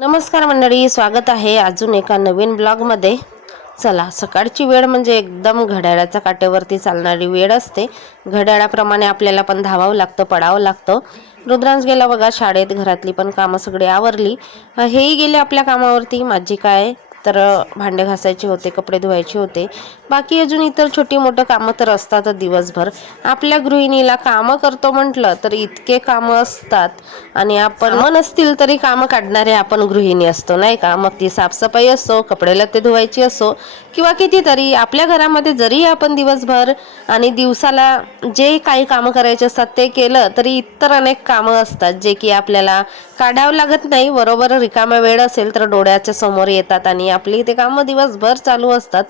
नमस्कार मंडळी, स्वागत आहे अजून एका नवीन ब्लॉगमध्ये. चला, सकाळची वेळ म्हणजे एकदम घड्याळाच्या काट्यावरती चालणारी वेळ असते. घड्याळाप्रमाणे आपल्याला पण धावावं लागतं, पडावं लागतं. रुद्रांश गेला बघा शाळेत, घरातली पण कामं सगळी आवरली. हेही गेले आपल्या कामावरती. माझी काय तर भांडे घासायचे होते, कपडे धुवायचे होते, बाकी अजून इतर छोटी मोठं कामं तर असतातच दिवसभर. आपल्या गृहिणीला कामं करतो म्हटलं तर इतके कामं असतात, आणि आपण नसतील तरी कामं काढणारे आपण गृहिणी असतो, नाही का? मग ती साफसफाई असो, कपडे लत्ते धुवायची असो, किंवा कितीतरी आपल्या घरामध्ये जरी आपण दिवसभर आणि दिवसाला जे काही कामं करायचे असतात ते केलं तरी इतर अनेक कामं असतात जे की आपल्याला काढावं लागत नाही. बरोबर रिकामा वेळ असेल तर डोळ्याच्या समोर येतात आणि आपली ते कामं दिवसभर चालू असतात.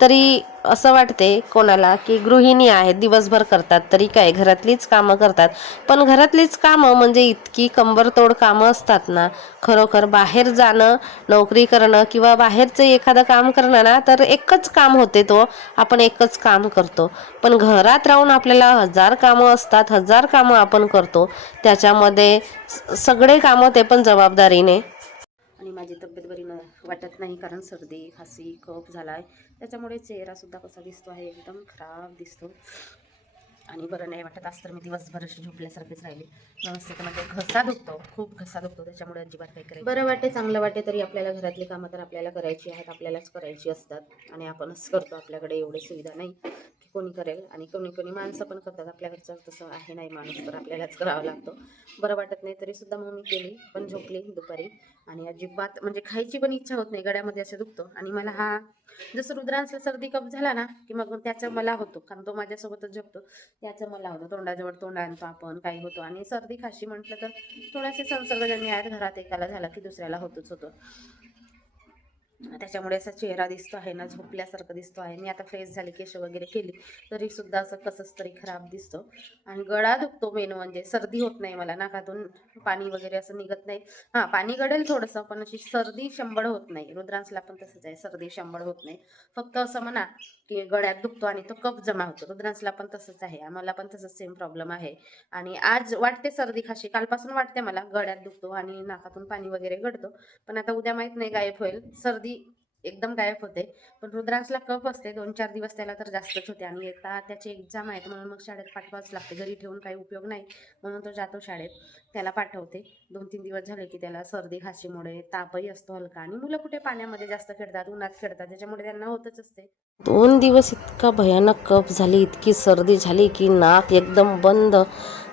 तरी असं वाटते कोणाला की गृहिणी आहेत, दिवसभर करतात तरी काय, घरातलीच कामं करतात. पण घरातलीच कामं म्हणजे इतकी कंबरतोड कामं असतात ना, खरोखर बाहेर जाणं, नोकरी करणं किंवा बाहेरचं एखादं काम करणं ना, तर एकच काम होते तो, आपण एकच काम करतो. पण घरात राहून आपल्याला हजार कामं असतात, हजार कामं आपण करतो. त्याच्यामध्ये सगळे कामं, ते पण जबाबदारीने. आणि माझी तब्येत बरी वाटत नाही, कारण सर्दी खासी कफ झाला आहे. त्याच्यामुळे चेहरासुद्धा कसा दिसतो आहे, एकदम खराब दिसतो आणि बरं नाही वाटत. आज तर मी दिवसभर अशी झोपल्यासारखीच राहिली. व्यवस्थित म्हणजे घसा दुखतो, खूप घसा दुखतो, त्याच्यामुळे अजिबात काही करायचं बरं वाटे, चांगलं वाटे तरी आपल्याला घरातली कामं तर आपल्याला करायची आहेत, आपल्यालाच करायची असतात आणि आपणच करतो. आपल्याकडे एवढी सुविधा नाही की कोणी करेल, आणि कोणी कोणी माणसं पण करतात. आपल्या घरचं तसं आहे नाही, माणूस तर आपल्यालाच करावा लागतो. बरं वाटत नाही तरी सुद्धा मग मी केली, पण झोपली दुपारी. आणि अजिबात म्हणजे खायची पण इच्छा होत नाही, गळ्यामध्ये असं दुखतो. आणि मला हा जसं रुद्रांचा सर्दी कप झाला ना की मग त्याचा मला होतो, कारण तो माझ्यासोबतच झोपतो. त्याचं मला होतं, तोंडाजवळ तोंड आणतो आपण, काही होतो. आणि सर्दी खाशी म्हटलं तर थोडेसे संसर्गजन्य आहेत घरात, एकाला झाला की दुसऱ्याला होतच होतं. त्याच्यामुळे असा चेहरा दिसतो आहे ना, झोपल्यासारखं दिसतो आहे. मी आता फ्रेश झाली, केश वगैरे केली तरी सुद्धा असं कसंच तरी खराब दिसतो. आणि गळा दुखतो, मेन म्हणजे सर्दी होत नाही मला, नाकातून पाणी वगैरे असं निघत नाही. हां, पाणी गळेल थोडंसं, पण अशी सर्दी शंभर होत नाही. रुद्रांशला पण तसंच आहे, सर्दी शंभर होत नाही. फक्त असं म्हणा की गळ्यात दुखतो आणि तो कफ जमा होतो. रुद्रांशला पण तसंच आहे, आम्हाला पण तसंच सेम प्रॉब्लेम आहे. आणि आज वाटते सर्दी खाशी, कालपासून वाटते मला, गळ्यात दुखतो आणि नाकातून पाणी वगैरे गळतो. पण आता उद्या माहित नाही गायब होईल सर्दी, एकदम गायब होते. पण रुद्रांशला कफ असते, 2-4 दिवस त्याला तर जास्तच होते. आणि येता त्याची एक्झाम आहेत म्हणून मग शाळेत पाठवावंच लागते, घरी ठेवून काही उपयोग नाही, म्हणून तो जातो शाळेत. त्याला पाठवते. 2-3 दिवस झाले की त्याला सर्दी खाशीमुळे तापही असतो हलका. आणि मुलं कुठे पाण्यामध्ये जास्त खेळतात, उन्हात खेळतात, त्याच्यामुळे त्यांना होतच असते. 2 दिवस इतका भयानक कफ झाली, इतकी सर्दी झाली की नाक एकदम बंद.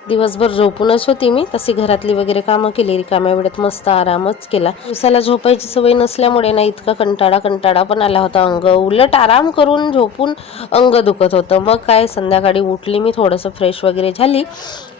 दिवसभर झोपूनच होती मी. तशी घरातली वगैरे कामं केली, रिकाम्या वेळेत मस्त आरामच केला. दिवसाला झोपायची सवय नसल्यामुळे ना, इतका कंटाळा पण आला होता. उलट आराम करून झोपून अंग दुखत होतं. मग काय, संध्याकाळी उठली मी, थोडंसं फ्रेश वगैरे झाली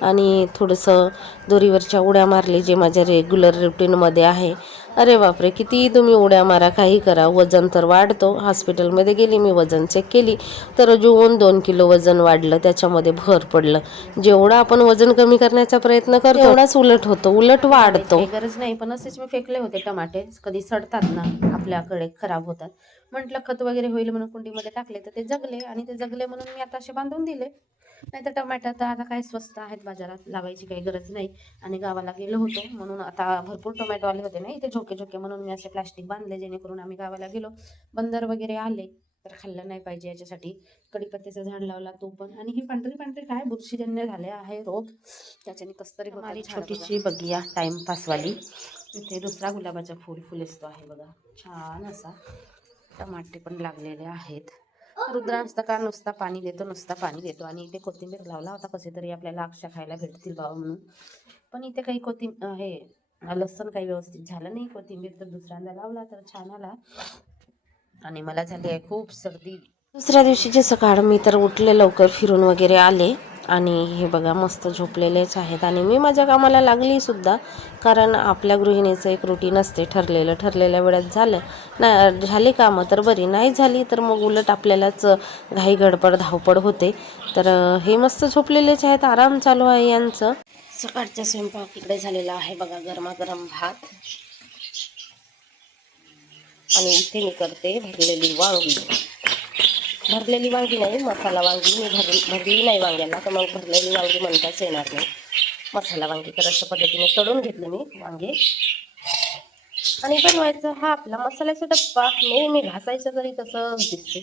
आणि थोडंसं दोरीवरच्या उड्या मारली, जे माझ्या रेग्युलर रुटीनमध्ये आहे. अरे बापरे, किती तुम्ही उड्या मारा, काही करा, वजन तर वाढतो. हॉस्पिटलमध्ये गेली मी, वजन चेक केली तर अजून 2 किलो वजन वाढलं. त्याच्यामध्ये भर पडलं. जेवढं आपण वजन कमी करण्याचा प्रयत्न करतो तेवढाच उलट होतो, उलट वाढतो. गरज नाही, पण असेच मी फेकले होते टमाटे, कधी सडतात ना, आपल्याकडे खराब होतात. म्हटलं खत वगैरे होईल म्हणून कुंडीमध्ये टाकले तर ते जगले, आणि ते जगले म्हणून मी आता असे बांधून दिले. नाही तर टमाटर तर आता काय स्वस्त आहेत बाजारात, लावायची काही गरज नाही. आणि गावाला गेलो होतो म्हणून आता भरपूर टोमॅटो आले होते ना इथे, झोके झोके, म्हणून मी असे प्लास्टिक बांधले, जेणेकरून आम्ही गावाला गेलो, बंदर वगैरे आले तर खाल्लं नाही पाहिजे, याच्यासाठी कडीपत्त्याचं झाड लावला तो पण. आणि ही पांढरी पांढरी काय बुरशीजन्य झाले आहे रोग, त्याच्याने कसतरी होतं. छोटीशी बघिया टाइमपासवाली. इथे दुसरा गुलाबाचा फुल असतो आहे बघा, छान असा. टमाटे पण लागलेले आहेत. रुद्रांश का नुसता पाणी देतो. आणि इथे कोथिंबीर लावला होता, कसे तरी आपल्याला अक्षा खायला भेटतील बाबा म्हणून. पण इथे काही हे लसूण काही व्यवस्थित झालं नाही. कोथिंबीर तर दुसऱ्यांदा लावला तर छान आला. आणि मला झाली आहे खूप सर्दी. दुसऱ्या दिवशीचे सकाळ मी तर उठले लवकर, फिरून वगैरे आले, आणि हे बघा मस्त झोपलेलेच आहेत. आणि मी माझ्या कामाला लागली सुद्धा, कारण आपल्या गृहिणीचं एक रुटीन असते, ठरलेल्या वेळात झाली कामं तर बरी, नाही झाली तर मग उलट आपल्यालाच घाई गडबड धावपड होते. तर हे मस्त झोपलेलेच आहेत, आराम चालू आहे यांचं. सकाळचा स्वयंपाक इकडे झालेला आहे बघा, गरमागरम भात. आणि इथे मी करते भरलेली वांगी नाही, मसाला वांगी. मी भरली नाही वांग्याला, तर मग भरलेली वांगी म्हणताच येणार नाही. मसाला वांगी तर अशा पद्धतीने तळून घेतले मी वांगे. आणि बनवायचं हा आपला मसाल्याचा डब्बा नेहमी घासायचं तरी तसंच दिसते.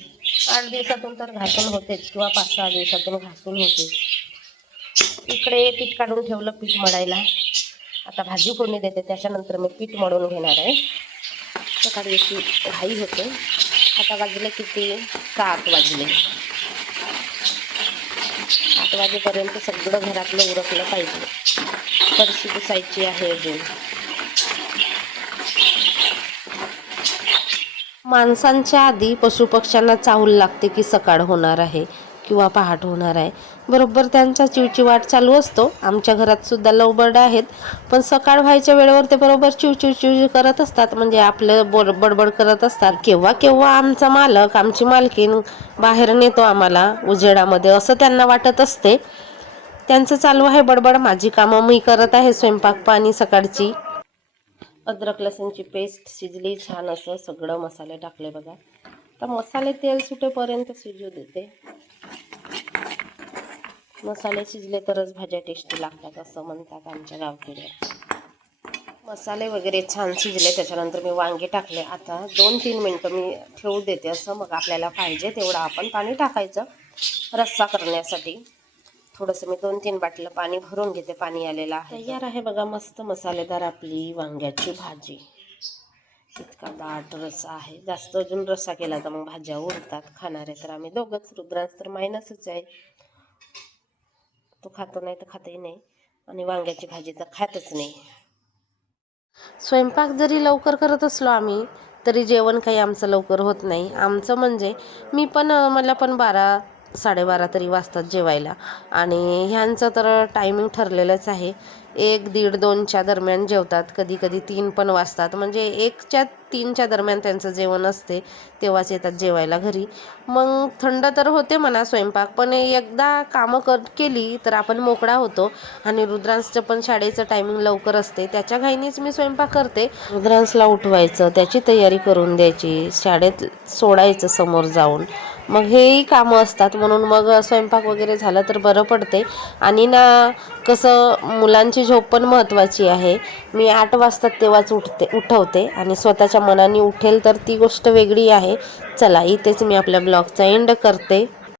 8 दिवसातून तर घासून होतेच किंवा 5-6 दिवसातून घासून होतेच. इकडे पीठ काढून ठेवलं पीठ मळायला. आता भाजी फोडणी देते, त्याच्यानंतर मी पीठ मळून घेणार आहे. सकाळी अशी घाई होते. आता वाजले किती 7 वाजले. 8 वाजेपर्यंत सगळं घरातलं उरकलं पाहिजे. फरशी पुसायची आहे अजून. माणसांच्या आधी पशुपक्ष्यांना चाहूल लागते की सकाळ होणार आहे किंवा पहाट होणार आहे. बरोबर त्यांचा चिवचिवाट चालू असतो. आमच्या घरात सुद्धा लवबर्ड आहेत, पण सकाळ व्हायच्या वेळेवर ते बरोबर चिव करत असतात, म्हणजे आपलं बडबड करत असतात. केव्हा केव्हा आमचा मालक, आमची मालकीन बाहेर नेतो आम्हाला उजेडामध्ये, असं त्यांना वाटत असते. त्यांचं चालू आहे बडबड, माझी कामं मी करत आहे, स्वयंपाक पाणी सकाळची. अद्रक लसूणची पेस्ट शिजली छान, असं सगळं मसाले टाकले बघा. तर मसाले तेल सुटेपर्यंत शिजू देते. मसाले शिजले तरच भाज्या टेस्टी लागतात असं म्हणतात आमच्या गावकडे. मसाले वगैरे छान शिजले, त्याच्यानंतर मी वांगे टाकले. आता 2-3 मिनटं मी ठेवू देते असं. मग आपल्याला पाहिजे तेवढं आपण पाणी टाकायचं रस्सा करण्यासाठी. थोडंसं मी 2-3 बाटलं पाणी भरून घेते, पाणी आलेलं आहे. तयार आहे बघा मस्त मसालेदार आपली वांग्याची भाजी. इतका दाट रस्सा आहे. जास्त अजून रस्सा केला तर मग भाज्या उरतात. खाणारे तर आम्ही दोघंच, रुद्रांस तर मायनसच आहे, तो खातो नाही तर खातही नाही, आणि वांग्याची भाजी तर खातच नाही. स्वयंपाक जरी लवकर करत असलो आम्ही, तरी जेवण काही आमचं लवकर होत नाही. आमचं म्हणजे मला पण 12-12:30 तरी वाजतात जेवायला. आणि ह्यांचं तर टायमिंग ठरलेलंच आहे. 1, 1:30, 2च्या दरम्यान जेवतात. कधी कधी 3 पण वाजतात, म्हणजे 1-3च्या दरम्यान त्यांचं जेवण असते, तेव्हाच येतात जेवायला घरी. मग थंड तर होते म्हणा स्वयंपाक, पण एकदा कामं केली तर आपण मोकळा होतो. आणि रुद्रांसचं पण शाळेचं टायमिंग लवकर असते, त्याच्या घाईनेच मी स्वयंपाक करते. रुद्रांसला उठवायचं, त्याची तयारी करून द्यायची, शाळेत सोडायचं समोर जाऊन, मग हेही कामं असतात. म्हणून मग स्वयंपाक वगैरे झालं तर बरं पडते. आणि ना कसं, मुलांची झोप पण महत्त्वाची आहे. मी 8 वाजता तेव्हाच उठवते, आणि स्वतःच्या मनाने उठेल तर ती गोष्ट वेगळी आहे. चला, इथेच मी आपल्या ब्लॉगचा एंड करते.